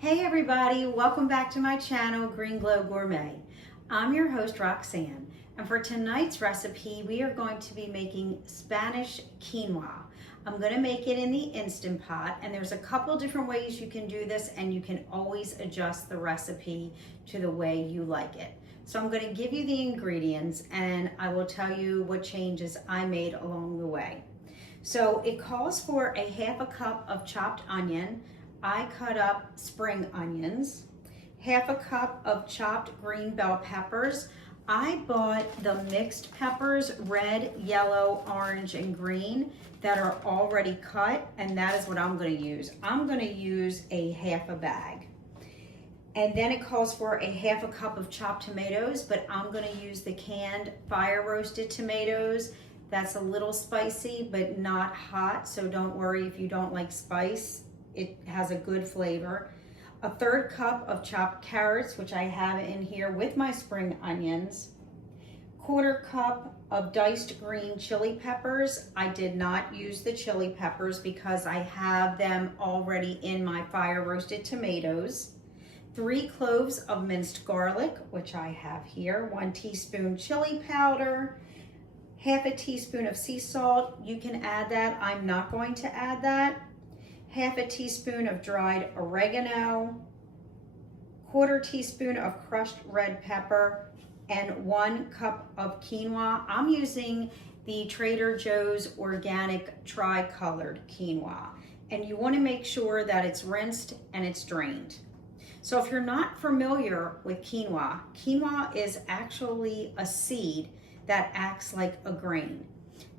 Hey everybody, welcome back to my channel, Green Glow Gourmet. I'm your host, Roxanne, and for tonight's recipe, we are going to be making Spanish quinoa. I'm going to make it in the Instant Pot, and there's a couple different ways you can do this, and you can always adjust the recipe to the way you like it. So I'm going to give you the ingredients, and I will tell you what changes I made along the way. So it calls for a half a cup of chopped onion. I cut up spring onions, half a cup of chopped green bell peppers. I bought the mixed peppers, red, yellow, orange, and green that are already cut, and that is what I'm gonna use. I'm gonna use a half a bag. And then it calls for a half a cup of chopped tomatoes, but I'm gonna use the canned fire roasted tomatoes. That's a little spicy, but not hot, so don't worry if you don't like spice. It has a good flavor. A third cup of chopped carrots, which I have in here with my spring onions. Quarter cup of diced green chili peppers. I did not use the chili peppers because I have them already in my fire roasted tomatoes. 3 cloves of minced garlic, which I have here. 1 teaspoon chili powder. Half a teaspoon of sea salt. You can add that. I'm not going to add that. Half a teaspoon of dried oregano, quarter teaspoon of crushed red pepper, and 1 cup of quinoa. I'm using the Trader Joe's Organic Tri-Colored Quinoa, and you want to make sure that it's rinsed and it's drained. So if you're not familiar with quinoa, quinoa is actually a seed that acts like a grain.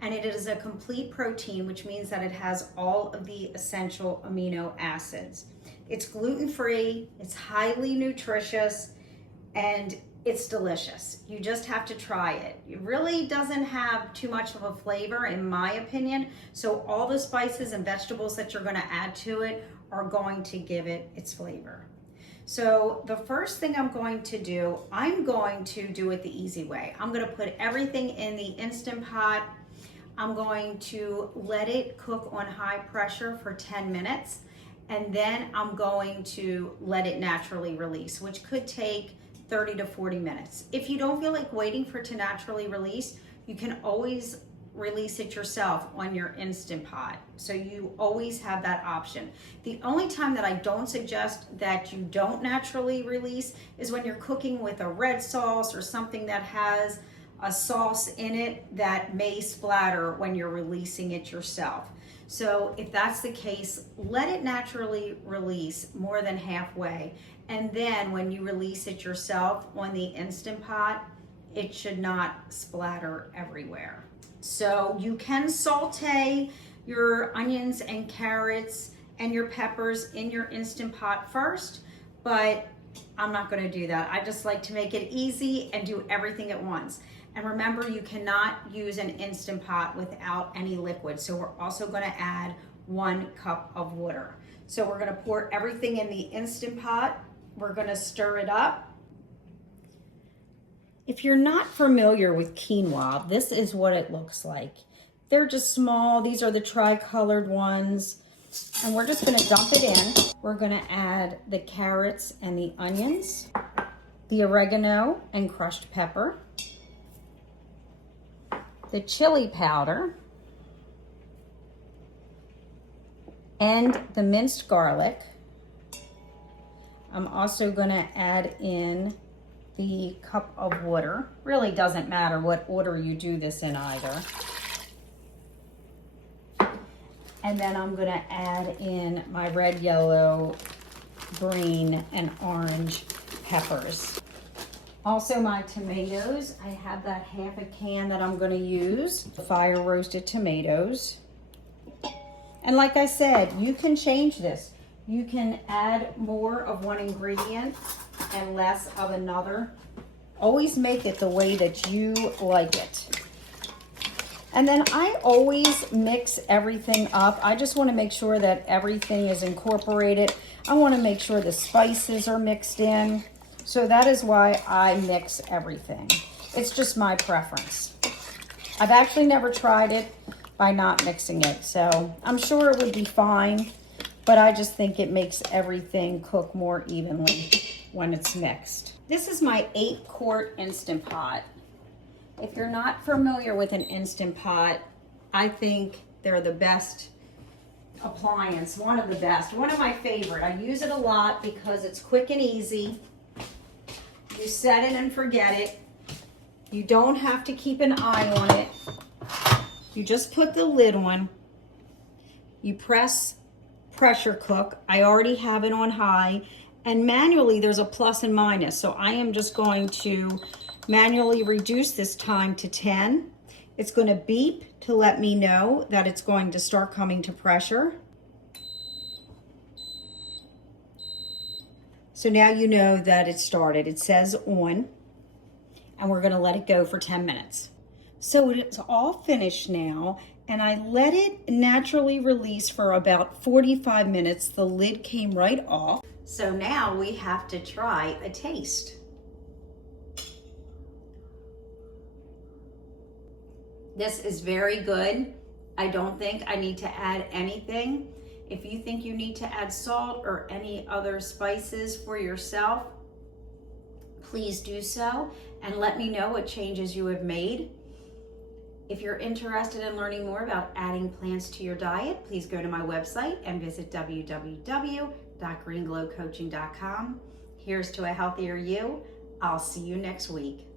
And it is a complete protein, which means that it has all of the essential amino acids. It's gluten-free, it's highly nutritious, and it's delicious. You just have to try it. It really doesn't have too much of a flavor, in my opinion, so all the spices and vegetables that you're gonna add to it are going to give it its flavor. So the first thing I'm going to do it the easy way. I'm gonna put everything in the Instant Pot. I'm going to let it cook on high pressure for 10 minutes, and then I'm going to let it naturally release, which could take 30 to 40 minutes. If you don't feel like waiting for it to naturally release, you can always release it yourself on your Instant Pot. So you always have that option. The only time that I don't suggest that you don't naturally release is when you're cooking with a red sauce or something that has a sauce in it that may splatter when you're releasing it yourself. So if that's the case, let it naturally release more than halfway. And then when you release it yourself on the Instant Pot, it should not splatter everywhere. So you can saute your onions and carrots and your peppers in your Instant Pot first, but I'm not gonna do that. I just like to make it easy and do everything at once. And remember, you cannot use an Instant Pot without any liquid. So we're also gonna add 1 cup of water. So we're gonna pour everything in the Instant Pot. We're gonna stir it up. If you're not familiar with quinoa, this is what it looks like. They're just small. These are the tri-colored ones. And we're just gonna dump it in. We're gonna add the carrots and the onions, the oregano and crushed pepper, the chili powder, and the minced garlic. I'm also gonna add in the cup of water. Really doesn't matter what order you do this in either. And then I'm gonna add in my red, yellow, green, and orange peppers. Also my tomatoes, I have that half a can that I'm gonna use, fire roasted tomatoes. And like I said, you can change this. You can add more of one ingredient and less of another. Always make it the way that you like it. And then I always mix everything up. I just wanna make sure that everything is incorporated. I wanna make sure the spices are mixed in. So that is why I mix everything. It's just my preference. I've actually never tried it by not mixing it, so I'm sure it would be fine. but I just think it makes everything cook more evenly when it's mixed. This is my 8-quart Instant Pot. If you're not familiar with an Instant Pot, I think they're the best appliance, one of the best, one of my favorite. I use it a lot because it's quick and easy. You set it and forget it. You don't have to keep an eye on it. You just put the lid on. You press pressure cook. I already have it on high, and manually there's a plus and minus. So I am just going to manually reduce this time to 10. It's going to beep to let me know that it's going to start coming to pressure. So now you know that it started. It says on, and we're going to let it go for 10 minutes. So it's all finished now, and I let it naturally release for about 45 minutes. The lid came right off. So now we have to try a taste. This is very good. I don't think I need to add anything. If you think you need to add salt or any other spices for yourself, please do so and let me know what changes you have made. If you're interested in learning more about adding plants to your diet, please go to my website and visit www.greenglowcoaching.com. Here's to a healthier you. I'll see you next week.